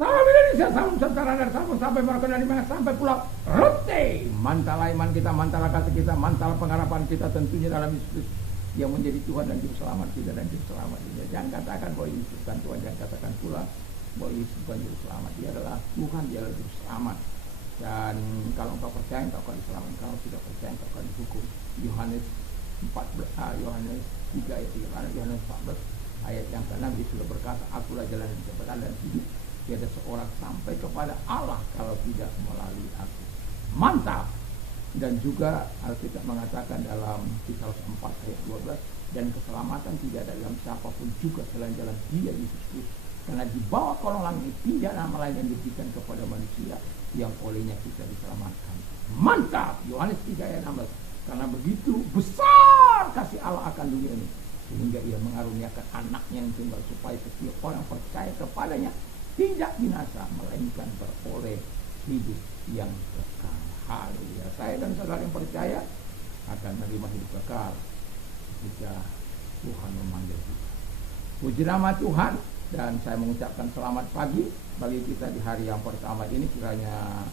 Salam Indonesia, salam sejahtera dan salam sampai mereka dari mana sampai pulau Rote. Mantal iman kita, mantal kasih kita, mantal pengharapan kita tentunya dalam Yesus yang menjadi Tuhan dan Juru Selamat kita dan Juru Selamat kita. Jangan katakan bahwa Yesus bukan Tuhan, jangan katakan pula bahwa Yesus bukan Juru Selamat. Dia adalah Tuhan, dia adalah Juru Selamat. Dan kalau engkau percaya, engkau akan diselamatkan. Kalau tidak percaya, engkau akan dihukum. Yohanes 3 ayat 3, Yohanes 14 ayat yang ke-6, dia sudah berkata, akulah jalan yang kebenaran dan hidup. Tiada seorang sampai kepada Allah kalau tidak melalui aku. Mantap. Dan juga Alkitab mengatakan dalam Kisah 4 ayat 12, dan keselamatan tidak ada dalam siapapun juga selain dalam Dia Yesus Kristus. Karena di bawah kolong langit tidak nama lain yang diberikan kepada manusia yang olehnya kita diselamatkan. Mantap. Yohanes 3 ayat 16. Karena begitu besar kasih Allah akan dunia ini, sehingga Ia mengaruniakan anaknya yang tunggal supaya setiap orang percaya kepadanya tidak binasa, melainkan beroleh hidup yang kekal. Haleluya. Saya dan saudara yang percaya akan menerima hidup kekal jika Tuhan memanggil kita. Puji nama Tuhan, dan saya mengucapkan selamat pagi bagi kita di hari yang pertama ini. Kiranya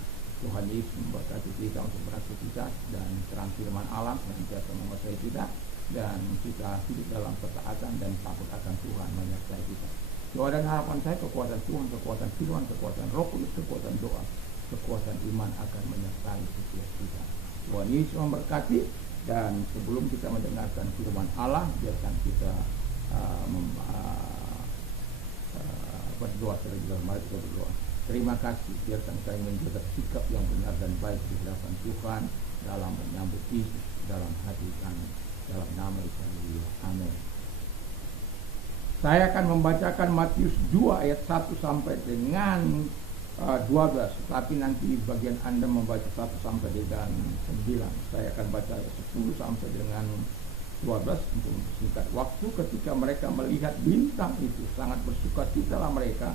Tuhan Yesus memberkati kita untuk beraktivitas dan terang firman Allah yang biasa menguasai kita, dan kita hidup dalam ketaatan dan takut akan Tuhan menyertai kita. Doa dan harapan saya, kekuatan Tuhan, kekuatan firman, kekuatan Roh Kudus, kekuatan doa, kekuatan iman akan menyertai setiap kita. Tuhan Yesus memberkati. Dan sebelum kita mendengarkan firman Allah, biarkan kita berdoa terlebih dahulu. Mari kita berdoa. Terima kasih, biarkan kami menjaga sikap yang benar dan baik di hadapan Tuhan dalam menyambut Yesus dalam hati kami. Dalam nama Yesus. Amin. Saya akan membacakan Matius 2 ayat 1 sampai dengan 12. Tapi nanti bagian Anda membaca 1 sampai dengan 9. Saya akan baca ayat 10 sampai dengan 12 untuk singkat waktu. Ketika mereka melihat bintang itu, sangat bersukacitalah mereka.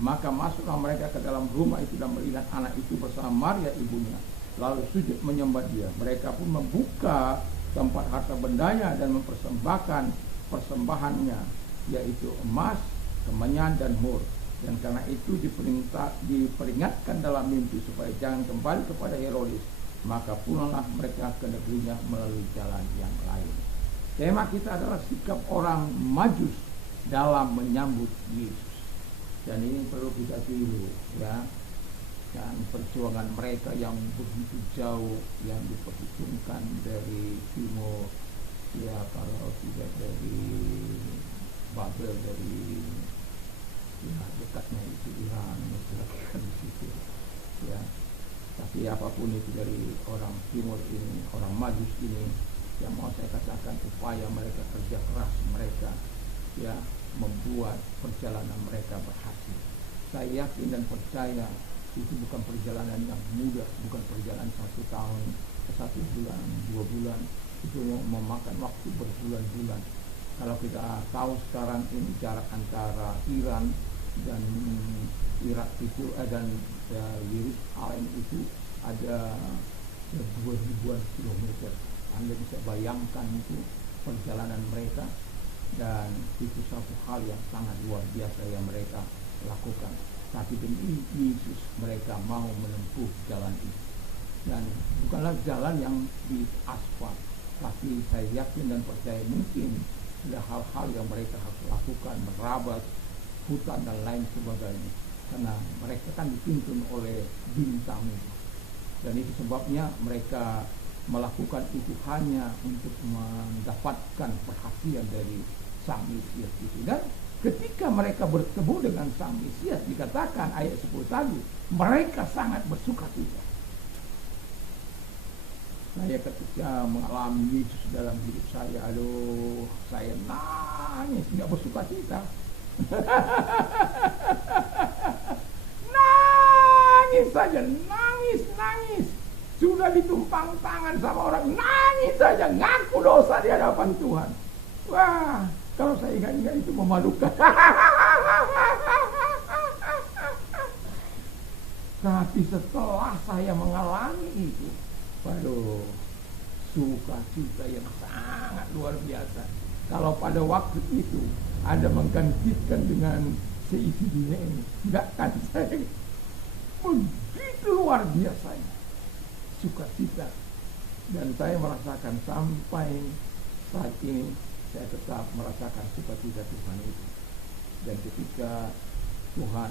Maka masuklah mereka ke dalam rumah itu dan melihat anak itu bersama Maria ibunya, lalu sujud menyembah dia. Mereka pun membuka tempat harta bendanya dan mempersembahkan persembahannya, yaitu emas, kemenyan, dan mur. Dan karena itu diperingatkan dalam mimpi supaya jangan kembali kepada Herodes. Maka pulanglah mereka ke negerinya melalui jalan yang lain. Tema kita adalah sikap orang Majus dalam menyambut Yesus. Dan ini perlu kita tiru, ya. Dan perjuangan mereka yang begitu jauh, yang diperhitungkan dari timur, ya, kalau tidak dari Babel, dari dekatnya itu Iran, dilakukan di situ, ya. Tapi apapun itu dari orang timur ini, orang Majus ini, yang mau saya katakan upaya mereka, kerja keras mereka, ya, membuat perjalanan mereka berhasil. Saya yakin dan percaya itu bukan perjalanan yang mudah, bukan perjalanan 1 tahun, 1 bulan, 2 bulan, itu memakan waktu berbulan-bulan. Kalau kita tahu sekarang ini jarak antara Iran dan Irak itu dan Yerusalem itu ada 2.000-an kilometer. Anda bisa bayangkan itu perjalanan mereka, dan itu satu hal yang sangat luar biasa yang mereka lakukan. Tapi demi Yesus mereka mau menempuh jalan itu, dan bukanlah jalan yang di aspal, tapi saya yakin dan percaya mungkin ada hal-hal yang mereka harus lakukan, merabas hutan dan lain sebagainya, karena mereka kan dituntun oleh bintang itu. Dan itu sebabnya mereka melakukan itu hanya untuk mendapatkan perhatian dari Sang Mesias itu. Dan ketika mereka bertemu dengan Sang Mesias, dikatakan ayat 10 tadi, mereka sangat bersukacita. Saya ketika mengalami Yesus dalam hidup saya, aduh, saya nangis, nggak bersukacita. Nangis saja, nangis. Sudah ditumpang tangan sama orang, nangis saja, ngaku dosa di hadapan Tuhan. Wah, kalau saya ingat-ingat itu memalukan. Tapi setelah saya mengalami itu, waduh, sukacita yang sangat luar biasa. Kalau pada waktu itu Anda menggantikan dengan seisi dunia ini. Enggak kan saya begitu luar biasanya sukacita, dan saya merasakan sampai saat ini saya tetap merasakan sukacita Tuhan itu. Dan ketika Tuhan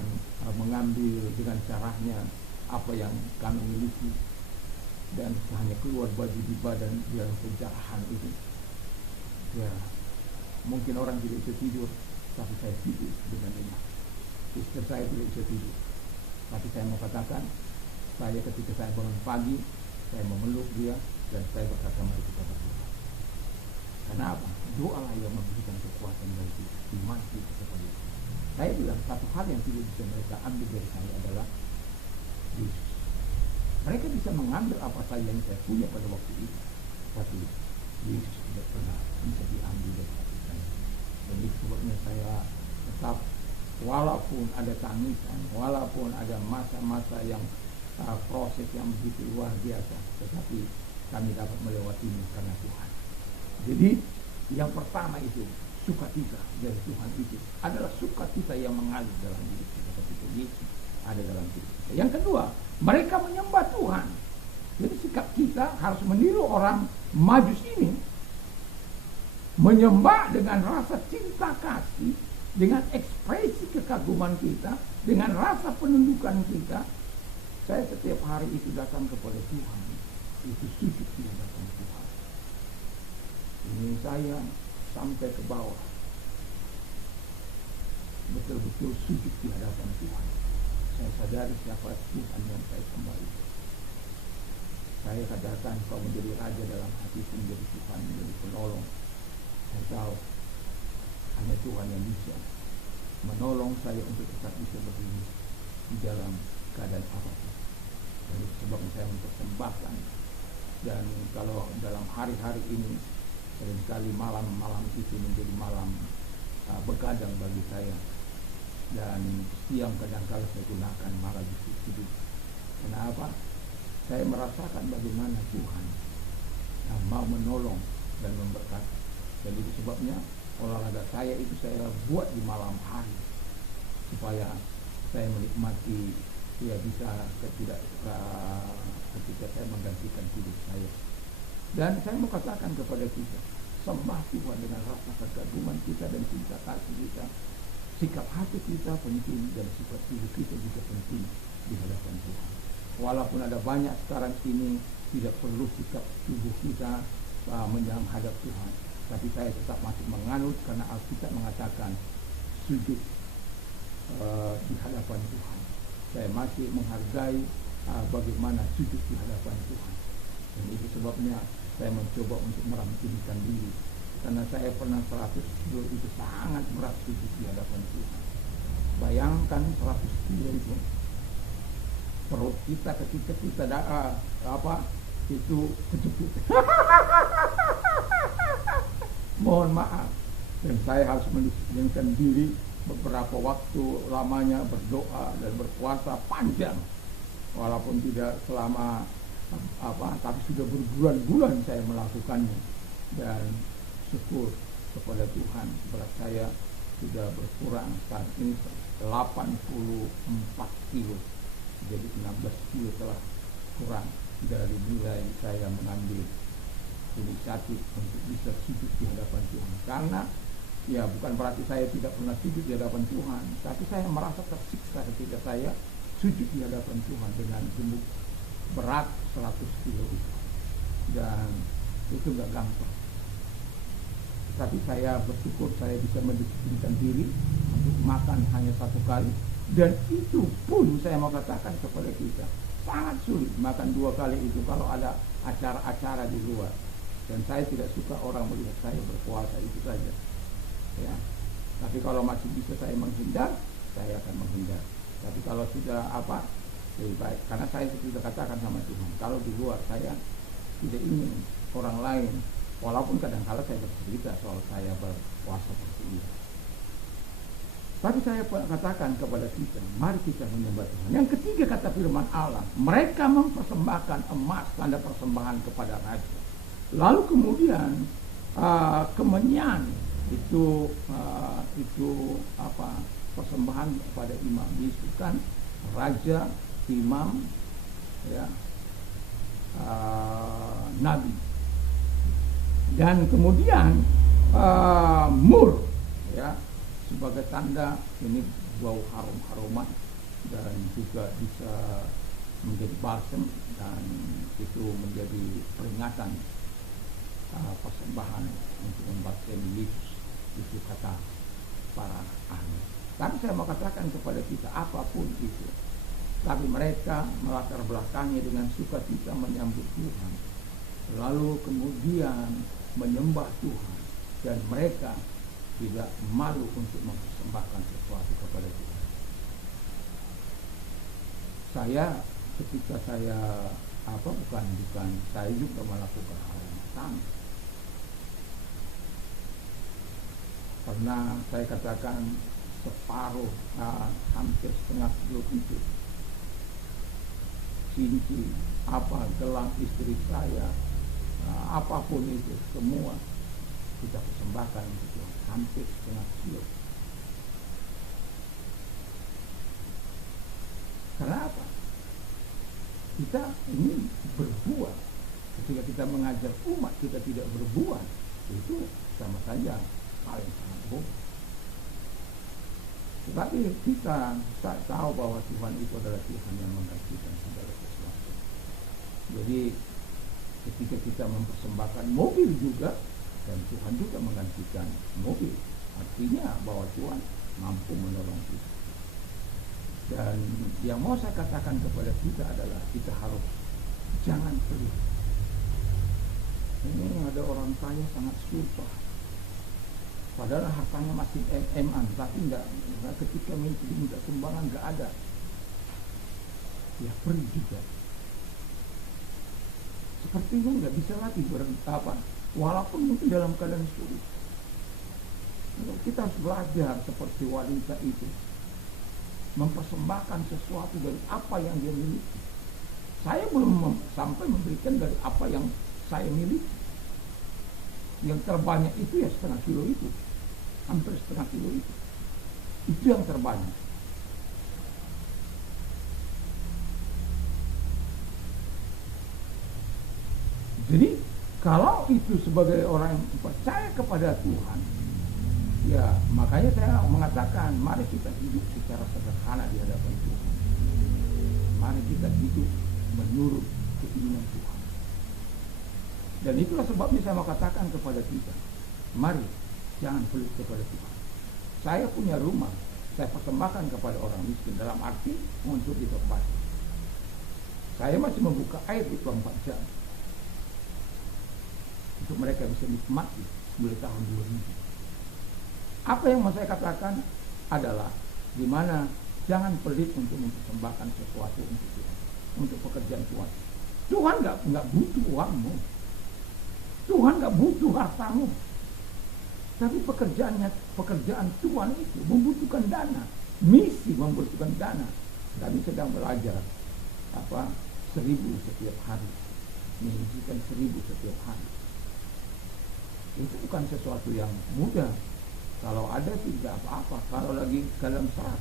mengambil dengan caranya apa yang kami miliki, dan hanya keluar baju di badan dalam penjarahan itu, ya mungkin orang tidak bisa tidur, tapi saya tidur dengan ini. Istri saya tidak bisa tidur, tapi saya mau katakan, saya ketika saya bangun pagi, saya memeluk dia dan saya berkata, mari kita berdoa. Kenapa? Doalah yang memberikan kekuatan bagi kita, iman kita kepada Yesus. Saya bilang satu hal yang tidak bisa mereka ambil dari saya adalah Yesus. Mereka bisa mengambil apa saja yang saya punya pada waktu itu, tapi Yesus tidak pernah bisa diambil dari hati saya. Dan itu sebabnya saya tetap, walaupun ada tangisan, walaupun ada masa-masa yang proses yang begitu luar biasa, tetapi kami dapat melewatinya karena Tuhan. Jadi yang pertama itu sukacita dari Tuhan itu adalah sukacita yang mengalir dalam diri kita ketika Yesus ada dalam diri kita. Yang kedua, mereka menyembah Tuhan. Jadi sikap kita harus meniru orang Majus ini, menyembah dengan rasa cinta kasih, dengan ekspresi kekaguman kita, dengan rasa penundukan kita. Saya setiap hari itu datang kepada Tuhan, itu sujud di hadapan Tuhan. Ini saya sampai ke bawah, betul-betul sujud di hadapan Tuhan. Saya sadari siapa Tuhan yang saya sembah itu. Saya katakan, kau menjadi raja dalam hatiku, menjadi Tuhan, menjadi penolong. Saya tahu hanya Tuhan yang bisa menolong saya untuk tetap bisa berdiri di dalam keadaan apapun. Dan itu sebabnya saya mempersembahkan. Dan kalau dalam hari-hari ini seringkali malam-malam itu menjadi malam begadang bagi saya, dan siang kadang-kala saya gunakan malah justru tidur. Kenapa? Saya merasakan bagaimana Tuhan yang mau menolong dan memberkati. Dan itu sebabnya olahraga saya itu saya buat di malam hari, supaya saya menikmati, ya bisa ketika saya menggantikan tidur saya. Dan saya mau katakan kepada kita, sembah Tuhan dengan rasa kekaguman kita dan cinta kasih kita. Sikap hati kita penting, dan sikap tubuh kita juga penting di hadapan Tuhan. Walaupun ada banyak sekarang ini, tidak perlu sikap tubuh kita menghadap Tuhan, tapi saya tetap masih menganut, karena Alkitab mengatakan sujud di hadapan Tuhan. Saya masih menghargai bagaimana sujud di hadapan Tuhan. Dan itu sebabnya saya mencoba untuk merampingkan diri, karena saya pernah 100 kilo itu sangat berat sujud di hadapan Tuhan. Bayangkan 100 kilo itu, perut kita ketika kita itu kejepit. Mohon maaf. Dan saya harus mendisiplinkan diri beberapa waktu lamanya berdoa dan berpuasa panjang, walaupun tidak selama tapi sudah berbulan-bulan saya melakukannya. Dan syukur kepada Tuhan, berat saya sudah berkurang saat ini 84 kilo, jadi 16 kilo telah kurang dari mulai saya mengambil inisiatif untuk bisa sujud di hadapan Tuhan. Karena ya bukan berarti saya tidak pernah sujud di hadapan Tuhan, tapi saya merasa tersiksa ketika saya sujud di hadapan Tuhan dengan gemuk berat 100 kilo itu. Dan itu gak gampang. Tapi saya bersyukur saya bisa mendisiplinkan diri untuk makan hanya 1 kali. Dan itu pun saya mau katakan kepada kita, sangat sulit makan 2 kali itu kalau ada acara-acara di luar. Dan saya tidak suka orang melihat saya berpuasa itu saja, ya. Tapi kalau masih bisa saya menghindar, saya akan menghindar. Tapi kalau sudah lebih baik, karena saya sudah katakan sama Tuhan, kalau di luar saya tidak ingin orang lain, walaupun kadang-kala saya bercerita soal saya berpuasa seperti itu. Tapi saya katakan kepada kita, mari kita menyembah Tuhan. Yang ketiga, kata firman Allah, mereka mempersembahkan emas, tanda persembahan kepada raja. Lalu kemudian kemenyan itu persembahan kepada imam. Yesus kan raja, imam, ya, nabi. Dan kemudian mur, ya, sebagai tanda ini bau harum-haruman dan juga bisa menjadi balsam, dan itu menjadi peringatan persembahan untuk membaptiskan Yesus. Itu kata para ahli. Tapi saya mau katakan kepada kita, apapun itu, tapi mereka melatar belakangnya dengan sukacita menyambut Tuhan, lalu kemudian menyembah Tuhan, dan mereka tidak malu untuk mempersembahkan sesuatu kepada Tuhan. Saya ketika saya bukan saya juga melakukan hal yang sama. Pernah saya katakan separuh, hampir setengah kilo itu cincin, gelang istri saya, apapun itu semua kita persembahkan untuk Tuhan, hampir setengah kilo. Karena apa? Kita ini berbuat. Ketika kita mengajar umat kita tidak berbuat, itu sama saja hal yang sangat bodoh. Tetapi kita tahu bahwa Tuhan itu adalah Tuhan yang menggantikan segala sesuatu. Jadi ketika kita mempersembahkan mobil juga, dan Tuhan juga menggantikan mobil, artinya bahwa Tuhan mampu menolong kita. Dan yang mau saya katakan kepada kita adalah kita harus jangan pelit. Ini ada orang kaya sangat susah, padahal hartanya masih MM-an, tapi enggak, ketika minta sumbangan enggak ada, ya pergi juga. Seperti itu enggak bisa lagi walaupun mungkin dalam keadaan sulit. Kita harus belajar seperti wanita itu, mempersembahkan sesuatu dari apa yang dia miliki. Saya belum sampai memberikan dari apa yang saya miliki. Yang terbanyak itu ya setengah kilo itu, hampir setengah kilo itu. Itu yang terbanyak. Jadi kalau itu sebagai orang yang percaya kepada Tuhan, ya makanya saya mengatakan mari kita hidup secara sederhana di hadapan Tuhan. Mari kita hidup menurut keinginan Tuhan. Dan itulah sebabnya saya mau katakan kepada kita, mari jangan pelit kepada Tuhan. Saya punya rumah, saya persembahkan kepada orang miskin, dalam arti untuk ditempati. Saya masih membuka air 24 jam untuk mereka bisa nikmati mulai tahun 2000. Apa yang mau saya katakan adalah di mana jangan pelit untuk mempersembahkan sesuatu untuk Tuhan, untuk pekerjaan Tuhan. Tuhan nggak butuh uangmu, Tuhan nggak butuh hartamu, tapi pekerjaan Tuhan itu membutuhkan dana, misi membutuhkan dana. Kami sedang belajar 1.000 setiap hari, mengisikan 1.000 setiap hari. Itu bukan sesuatu yang mudah. Kalau ada sih tidak apa-apa, kalau lagi dalam serat.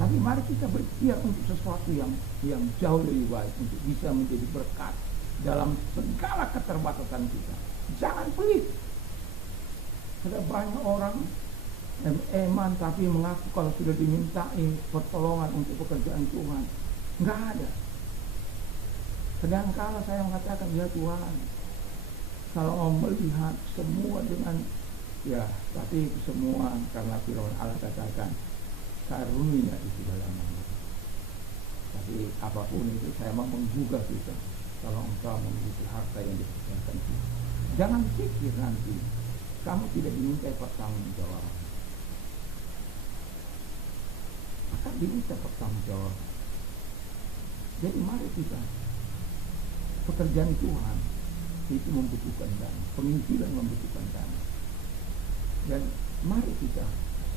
Tapi mari kita berikhtiar untuk sesuatu yang jauh lebih baik, untuk bisa menjadi berkat dalam segala keterbatasan kita. Jangan pelit. Ada banyak orang eman tapi mengaku kalau sudah dimintai pertolongan untuk pekerjaan Tuhan, nggak ada. Sedangkan saya mengatakan, ya Tuhan, kalau mau melihat semua dengan tapi semua karena firman Allah katakan karunia itu dalam Allah. Tapi apapun itu saya mau menggugah kita, kalau engkau memiliki harta yang dipercayakan Tuhan, jangan pikir nanti kamu tidak dimintai pertanggungjawaban. Akan diminta pertanggungjawaban. Jadi mari kita, pekerjaan Tuhan itu membutuhkan dana, penginjilan membutuhkan dana, dan mari kita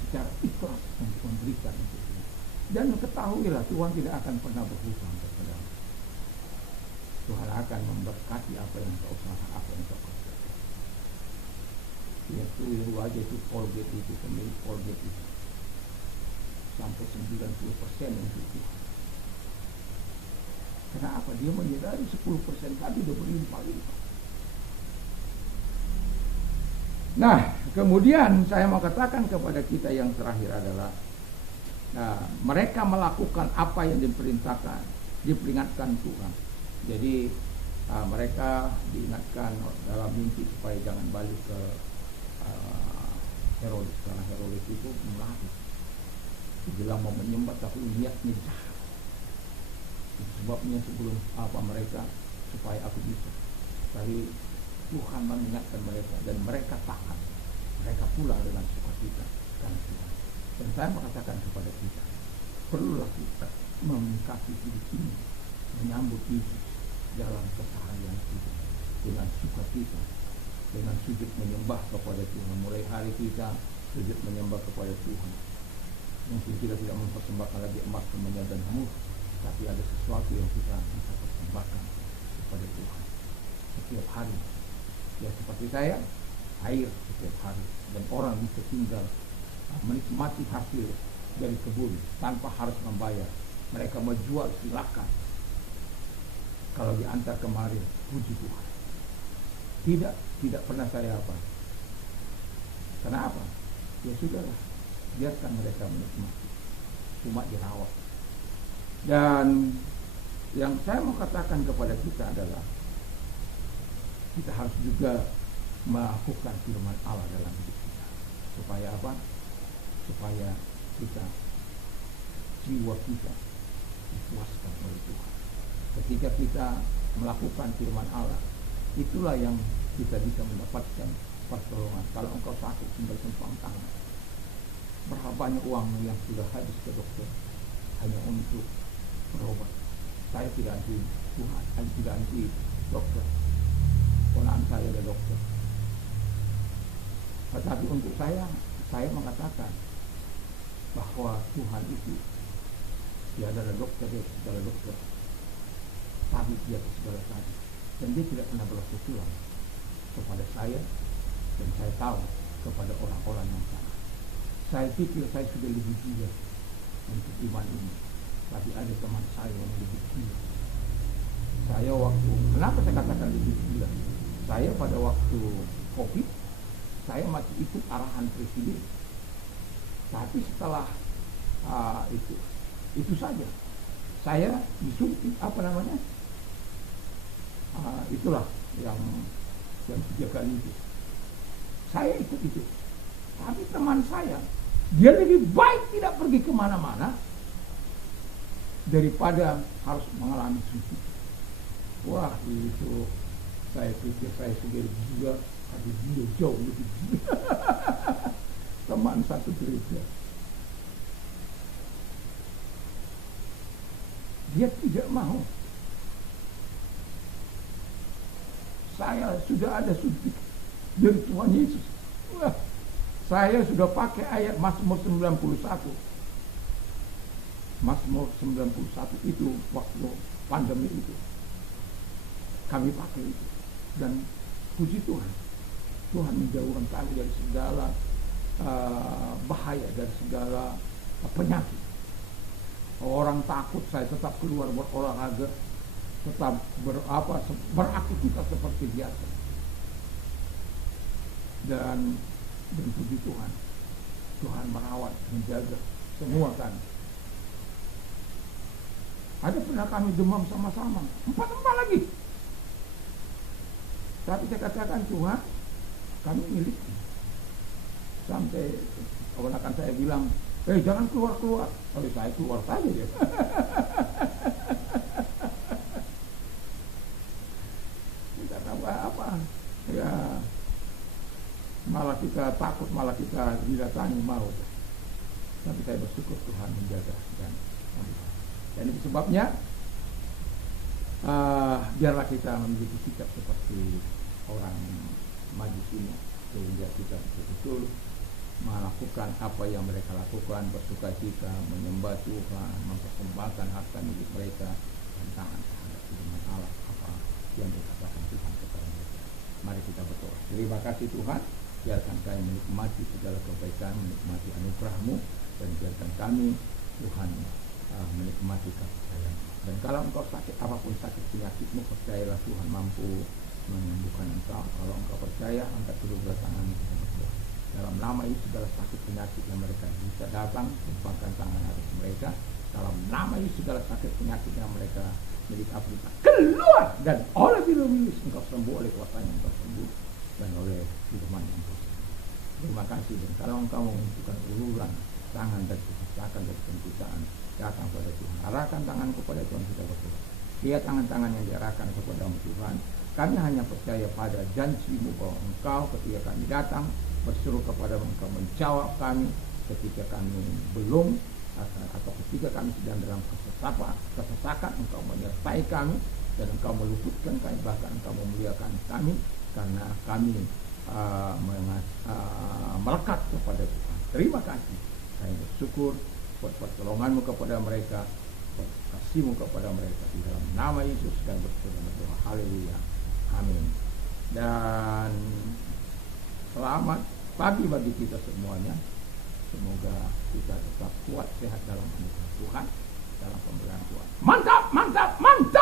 secara ikhlas untuk memberikan untuk Tuhan. Dan ketahuilah Tuhan tidak akan pernah berhutang kepadamu. Tuhan akan memberkati apa yang kau usahakan, apa yang kau kerjakan. Yaitu yang aja itu Colgate itu, pemilik Colgate itu sampai 90% untuk Tuhan. Kenapa? Dia menyadari 10% tadi udah berlimpah-limpah. Nah, kemudian saya mau katakan kepada kita yang terakhir adalah, mereka melakukan apa yang diperintakan, diperingatkan Tuhan. Jadi mereka diingatkan dalam mimpi supaya jangan balik ke Herodes, karena Herodes itu munafik. Dibilang mau menyembah tapi niatnya jahat. Itu sebabnya sebelum mereka supaya aku bisa. Tapi Tuhan mengingatkan mereka dan mereka taat. Mereka pulang dengan sukacita karena Tuhan. Dan saya mengatakan kepada kita, perlulah kita memikapi hidup ini, menyambut Yesus dalam keseharian kita dengan sukacita, dengan sujud menyembah kepada Tuhan. Mulai hari kita sujud menyembah kepada Tuhan. Mungkin kita tidak mempersembahkan lagi emas, kemenyan dan mur, tapi ada sesuatu yang kita bisa persembahkan kepada Tuhan setiap hari. Ya seperti saya, air setiap hari, dan orang bisa tinggal menikmati hasil dari kebun tanpa harus membayar. Mereka mau jual, silakan. Kalau diantar kemarin, puji Tuhan. Tidak pernah saya apa. Kenapa? Ya sudahlah, biarkan mereka menikmati, cuma dirawat. Dan yang saya mau katakan kepada kita adalah, kita harus juga melakukan firman Allah dalam hidup kita. Supaya apa? Supaya kita, jiwa kita dipuaskan oleh Tuhan. Ketika kita melakukan firman Allah, itulah yang kita bisa mendapatkan pertolongan. Kalau engkau sakit, tinggal tumpang tangan. Berapa banyak uangmu yang sudah habis ke dokter hanya untuk berobat. Saya tidak anti Tuhan, saya tidak anti dokter. Ponakan saya ada dokter. Tetapi untuk saya mengatakan bahwa Tuhan itu, dia adalah dokter, dia adalah dokter. Tapi dia segala tadi. Dan dia tidak pernah berlaku curang kepada saya, dan saya tahu kepada orang-orang yang salah. Saya pikir saya sudah lebih gila untuk iman ini, tapi ada teman saya yang lebih gila. Saya kenapa saya katakan lebih gila? Saya pada waktu COVID, saya masih ikut arahan presiden. Tapi setelah itu saja, saya disuntik itulah yang 3 kali itu. Saya ikut itu. Tapi teman saya, dia lebih baik tidak pergi kemana-mana daripada harus mengalami suntik. Wah, itu saya pikir saya sudah gila, tapi dia jauh lebih gila. Teman satu gereja, dia tidak mau. Saya sudah ada suntik dari Tuhan Yesus. Wah, saya sudah pakai ayat Mazmur 91. Mazmur 91 itu waktu pandemi itu. Kami pakai itu. Dan puji Tuhan, Tuhan menjauhkan kami dari segala bahaya, dari segala penyakit. Orang takut, saya tetap keluar berolahraga, tetap beraktivitas seperti biasa. Dan puji Tuhan, Tuhan merawat, menjaga semua kami. Ada pernah kami demam sama-sama, 4 lagi. Tapi saya katakan, Tuhan, kami milik. Sampai keponakan saya bilang, jangan keluar-keluar. Kalau saya keluar saja ya. Kita apa? Ya, malah kita takut, malah kita didatangi maut. Tapi saya bersyukur Tuhan menjaga dan itu sebabnya biarlah kita memiliki sikap seperti orang Majus ini, sehingga kita betul-betul melakukan apa yang mereka lakukan, bersukacita, menyembah Tuhan, mempersembahkan harta milik mereka, dan taat terhadap firman Allah apa yang dikatakan Tuhan kepada mereka. Mari kita berdoa. Terima kasih Tuhan, biarkan kami menikmati segala kebaikan, menikmati anugerah-Mu, dan biarkan kami Tuhan menikmati kasih sayang. Dan kalau Engkau sakit, apapun sakit penyakitmu, percayalah Tuhan mampu menyembuhkan engkau. Kalau engkau percaya, angkat kedua tangan kita berdoa. Dalam nama Yesus, segala sakit penyakit yang mereka bisa datang, tumpahkan tangan atas mereka. Dalam nama Yesus, segala sakit penyakit yang mereka milik Afrika keluar, dan oleh virus engkau sembuh, oleh kuasanya engkau sembuh, dan oleh firman yang engkau sembuh. Terima kasih. Dan kalau engkau menunjukkan uluran tangan dari kesesakan dan penderitaan, datang pada Tuhan. Arahkan tangan kepada Tuhan, kita berdoa. Lihat tangan-tangan yang diarahkan kepada Tuhan. Kami hanya percaya pada janji-Mu bahwa Engkau ketika kami datang berseru kepada Engkau menjawab kami ketika kami belum, atau ketika kami sedang dalam kesesakan, Engkau menyertai kami dan Engkau meluputkan kami, bahkan Engkau memuliakan kami karena kami melekat kepada Tuhan. Terima kasih. Kami bersyukur buat pertolongan-Mu kepada mereka, buat kasih-Mu kepada mereka. Di dalam nama Yesus kami berdoa. Haleluya. Amin. Dan selamat pagi bagi kita semuanya. Semoga kita tetap kuat, sehat dalam anugerah Tuhan, dalam pemberian Tuhan. Mantap, mantap, mantap.